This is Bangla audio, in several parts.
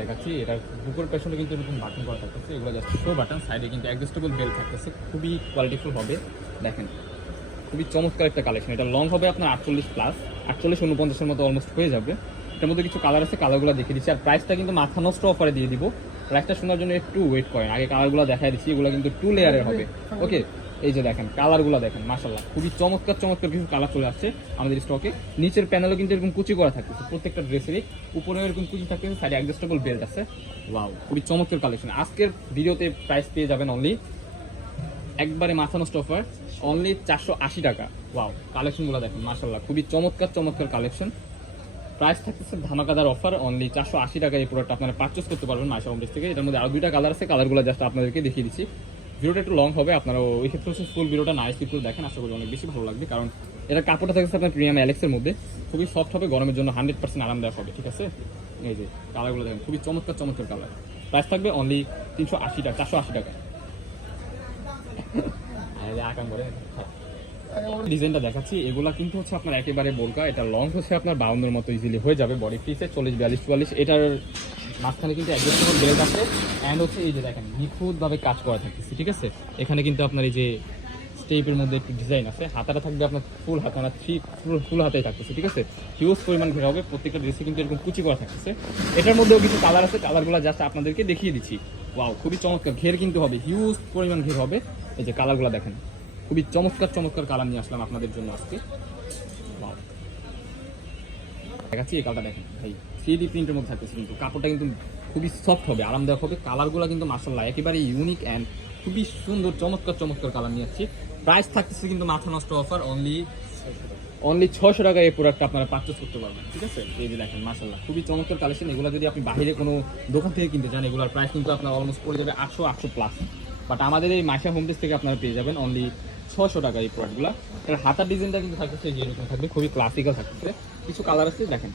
দেখাচ্ছি। এটা বুকের পেছনে কিন্তু এরকম বাটন করা থাকতেছে। এগুলো জাস্ট শো বাটন সাইডে কিন্তু অ্যাডজাস্টেবল বেল থাকতেছে। খুবই কোয়ালিটিফুল হবে। দেখেন খুবই চমৎকার একটা কালেকশন এটা লং হবে আপনার আটচল্লিশ প্লাস আটচল্লিশ উনপঞ্চাশের মতো অলমোস্ট হয়ে যাবে। এটার মধ্যে কিছু কালার আছে কালারগুলো দেখে দিচ্ছি। আর প্রাইসটা কিন্তু মাথা নষ্ট অফারে দিয়ে দিব। প্রাইসটা শোনার জন্য একটু ওয়েট করেন। আগে কালারগুলো দেখাই দিচ্ছি। এগুলো কিন্তু টু লেয়ারের হবে। ওকে এই যে দেখেন, কালারগুলো দেখেন মাশাল্লাহ খুবই চমৎকার চমৎকার কিছু কালার চলে আসছে আমাদের স্টকে নিচের প্যানেলও কিন্তু এরকম কুচি করা থাকতেছে প্রত্যেকটা ড্রেসেরই উপরে এরকম কুচি থাকতেছে সাইডে অ্যাডজাস্টেবল বেল্ট আছে। ওয়াও খুবই চমৎকার কালেকশন আজকের ভিডিওতে প্রাইস পেয়ে যাবেন অনলি একবারে মাথা নষ্ট অফার অনলি চারশো আশি টাকা। ওয়াও কালেকশনগুলো দেখেন মাশাল্লাহ খুবই চমৎকার চমৎকার কালেকশন প্রাইস থাকতেছে ধামাকাদার অফার অনলি চারশো আশি টাকা এই প্রোডাক্ট আপনারা পারচেস করতে পারবেন মাসা হোম থেকে। এটার মধ্যে আরও দুইটা কালার আছে কালারগুলো জাস্ট আপনাদেরকে দেখিয়ে দিচ্ছি। ভিডিওটা একটু লং হবে, আপনারা ওই ক্ষেত্রে হচ্ছে ফুল ভিডিওটা নাইস করে দেখেন, আশা করি অনেক বেশি ভালো লাগবে। কারণ এটা কাপড়টা থাকছে আপনার প্রিমিয়াম অ্যালেক্সের মধ্যে। খুবই সফট হবে, গরমের জন্য হান্ড্রেড পার্সেন্ট আরামদায়ক হবে, ঠিক আছে? এই যে কালারগুলো দেখেন, খুবই চমৎকার চমৎকার কালার প্রাইস থাকবে অনলি তিনশো আশি টাকা, চারশো আশি টাকা। ডিজাইনটা দেখাচ্ছি। এগুলা কিন্তু হচ্ছে আপনার একেবারে বোরকা, এটা লং হচ্ছে আপনার বাউন্ডের মতো ইজিলি হয়ে যাবে বডি পিসে চল্লিশ, বিয়াল্লিশ, চুয়াল্লিশ, এটার মাঝখানে কিন্তু একদম বেল্ট আছে অ্যান্ড হচ্ছে এই যে দেখেন, নিখুঁতভাবে কাজ করা থাকতেছে, ঠিক আছে? এখানে কিন্তু আপনার এই যে স্টেপের মধ্যে একটু ডিজাইন আছে, হাতাটা থাকবে আপনার ফুল হাত মানে থ্রি ফুল ফুল হাতেই থাকতেছে, ঠিক আছে? হিউজ পরিমাণ ঘেরা হবে, প্রত্যেকটা ড্রেসে কিন্তু এরকম কুচি করা থাকতেছে। এটার মধ্যেও কিছু কালার আছে কালারগুলো জাস্ট আপনাদেরকে দেখিয়ে দিচ্ছি। ওয়াও খুবই চমৎকার, ঘের কিন্তু হবে হিউজ পরিমাণ ঘের হবে। এই যে কালারগুলো দেখেন, খুবই চমৎকার চমৎকার কালার নিয়ে আসলাম আপনাদের জন্য আজকে. দেখাচ্ছি, এই কালারটা দেখেন। ভাই থ্রি প্রিন্টের মধ্যে থাকতেছে কিন্তু কাপড়টা কিন্তু খুবই সফট হবে, আরামদায়ক হবে। কালারগুলো কিন্তু মাসাল্লাহ একেবারে ইউনিক অ্যান্ড খুবই সুন্দর, চমৎকার চমৎকার কালার নিয়ে আসছি। প্রাইস থাকতেছে কিন্তু মাথা নষ্ট অফার অনলি অনলি ছশো টাকা এই প্রোডাক্ট আপনারা পারচেস করতে পারবেন, ঠিক আছে? এই যে দেখেন মাসাল্লাহ খুবই চমৎকার কালেকশন এগুলো যদি আপনি বাইরে কোনো দোকান থেকে কিনতে চান, এগুলোর প্রাইস কিন্তু আপনার অলমোস্ট পড়ে যাবে আটশো আটশো প্লাস বাট আমাদের এই মাসা হোম থেকে আপনারা পেয়ে যাবেন অনলি ছশো টাকা এই প্রোডাক্টগুলো এর হাতার ডিজাইনটা কিন্তু থাকতেছে যে এরকম থাকবে, খুবই ক্লাসিক্যাল থাকতেছে। কিছু কালার আছে, দেখেন।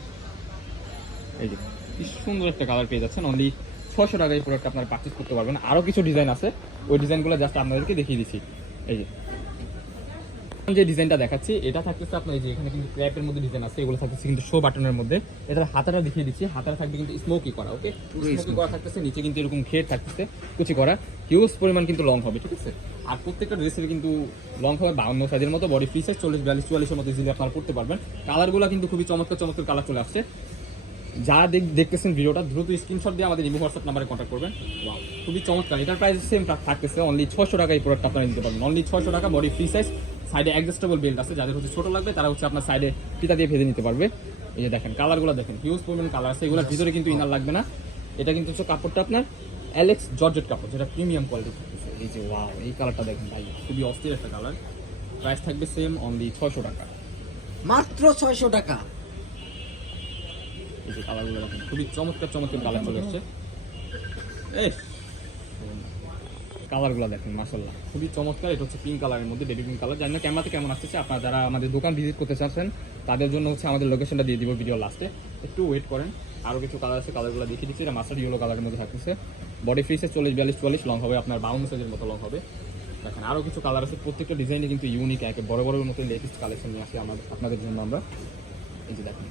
এই যে, কি সুন্দর একটা কালার পেয়ে যাচ্ছেন। অনলি ছশো টাকা এই প্রোডাক্ট আপনারা পার্চেস করতে পারবেন। আরও কিছু ডিজাইন আছে। ওই ডিজাইনগুলো জাস্ট আপনাদেরকে দেখিয়ে দিচ্ছি। এই যে যে ডিজাইনটা দেখাচ্ছি এটা থাকতেছে আপনার যে এখানে কিন্তু ক্র্যাপের মধ্যে ডিজাইন আছে এগুলো থাকতেছে কিন্তু শো বাটনের মধ্যে। এটার হাতাটা দেখিয়ে দিচ্ছি হাতাটা থাকবে কিন্তু স্মোকি করা ওকে স্মোকি করা থাকতেছে নিচে কিন্তু এরকম ঘের থাকতেছে কুচি করা। হিউজ পরিমাণ কিন্তু লং হবে ঠিক আছে? আর প্রত্যেকটা ড্রেসের কিন্তু লং হবে বাউন্ন সাইজের মতো বডি ফ্রি সাইজ চল্লিশ বিয়াল্লিশ চুয়াল্লিশের মতো ইজিলি আপনারা করতে পারবেন। কালারগুলো কিন্তু খুবই চমৎকার চমৎকার কালার চলে আসছে। যারা দেখ- দেখতেছেন ভিডিওটা দ্রুত স্ক্রিনশট দিয়ে আমাদের ইমো হোয়াটসঅ্যাপ নাম্বারে কন্ট্যাক্ট করবেন। খুবই চমৎকার। এটার প্রাইস সেম থাকতেছে অনলি ছশো টাকা এই প্রোডাক্ট আপনারা নিতে পারবেন। অনলি ছশো টাকা বডি ফ্রি সাইজ সাইডে অ্যাডজাস্টেবল বেল্ট আছে যাদের হচ্ছে ছোট লাগবে তারা হচ্ছে আপনার সাইডে ফিতা দিয়ে ভেজে নিতে পারবে। এই যে দেখেন কালারগুলো দেখেন হিউজ পরিমাণ কালার আছে এগুলোর ভিতরে কিন্তু ইনার লাগবে না। এটা কিন্তু হচ্ছে কাপড়টা আপনার অ্যালেক্স জর্জেট কাপড় যেটা প্রিমিয়াম কোয়ালিটি এই যে ওয়াও এই কালারটা দেখেন ভাই খুবই অস্থির একটা কালার প্রাইস থাকবে সেম অনলি ছশো টাকা। মাত্র ছয়শো টাকা। এই যে কালারগুলো দেখেন খুবই চমৎকার চমৎকার কালার চলে আসছে এই কালারগুলো দেখেন মাসাল্লাহ খুবই চমৎকার, এটা হচ্ছে পিঙ্ক কালারের মধ্যে বেবি পিঙ্ক কালার জানি না ক্যামেরাতে কেমন আসতেছে, আপনারা যারা আমাদের দোকান ভিজিট করতে চাচ্ছেন, তাদের জন্য হচ্ছে আমাদের লোকেশনটা দিয়ে দিব ভিডিও লাস্টে একটু ওয়েট করেন আরও কিছু কালার আছে কালারগুলো দেখিয়ে দিচ্ছি, এটা মাস্টার ইয়েলো কালারের মধ্যে থাকতেছে। বডি ফ্রিসে চল্লিশ, বিয়াল্লিশ চল্লিশ লং হবে, আপনার বাউন্ন সাইজের মতো লং হবে। দেখেন আরও কিছু কালার আছে, প্রত্যেকটা ডিজাইনে কিন্তু ইউনিক একে বড় বড় মতো লেটেস্ট কালেকশন নিয়ে আসি আমাদের, আপনাদের জন্য আমরা। এই যে দেখেন।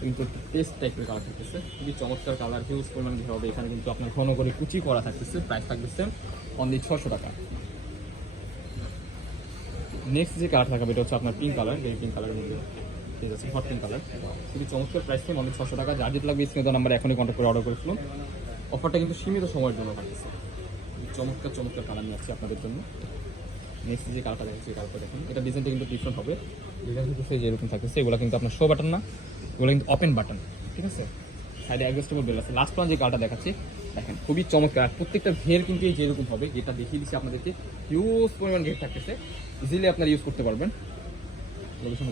কিন্তু একটু পেস্ট টাইপের কালার থাকতেছে। খুবই চমৎকার কালার হিউজ পরিমাণ ঘি হবে। এখানে কিন্তু আপনার ঘন করে কুচি করা থাকতেছে। প্রাইস থাকতেছে অনলি ছশো টাকা। নেক্সট যে কালার থাকবে, এটা হচ্ছে আপনার পিঙ্ক কালার এই পিঙ্ক কালারের মধ্যে ঠিক আছে হট পিঙ্ক কালার খুবই চমৎকার প্রাইস সেম অনলি ছশো টাকা। যার যেটা লাগবে স্ক্রিনে নাম্বার এখনই কন্ট্যাক্ট করে অর্ডার করে অফারটা কিন্তু সীমিত সময়ের জন্য থাকতেছে। চমৎকার চমৎকার কালার নিয়ে আসছে আপনাদের জন্য। নেক্সট যে কালারটা দেখছি কালারটা দেখুন, এটা ডিজাইনটা কিন্তু ডিফারেন্ট হবে। ডিজাইন কিন্তু সেই যেরকম থাকতেছে, এগুলো কিন্তু আপনার শো বাটন না। এগুলো কিন্তু ওপেন বাটন ঠিক আছে? সাইডে অ্যাডজাস্টেবল বেল আছে লাস্ট ওয়ান যে কালটা দেখাচ্ছি, দেখেন, খুবই চমৎকার। প্রত্যেকটা ঘের কিন্তু এই যেরকম হবে, যেটা দেখিয়ে দিচ্ছি আপনাদেরকে হিউজ পরিমাণ ঘের থাকতেছে। ইজিলি আপনারা ইউজ করতে পারবেন। লোকেশন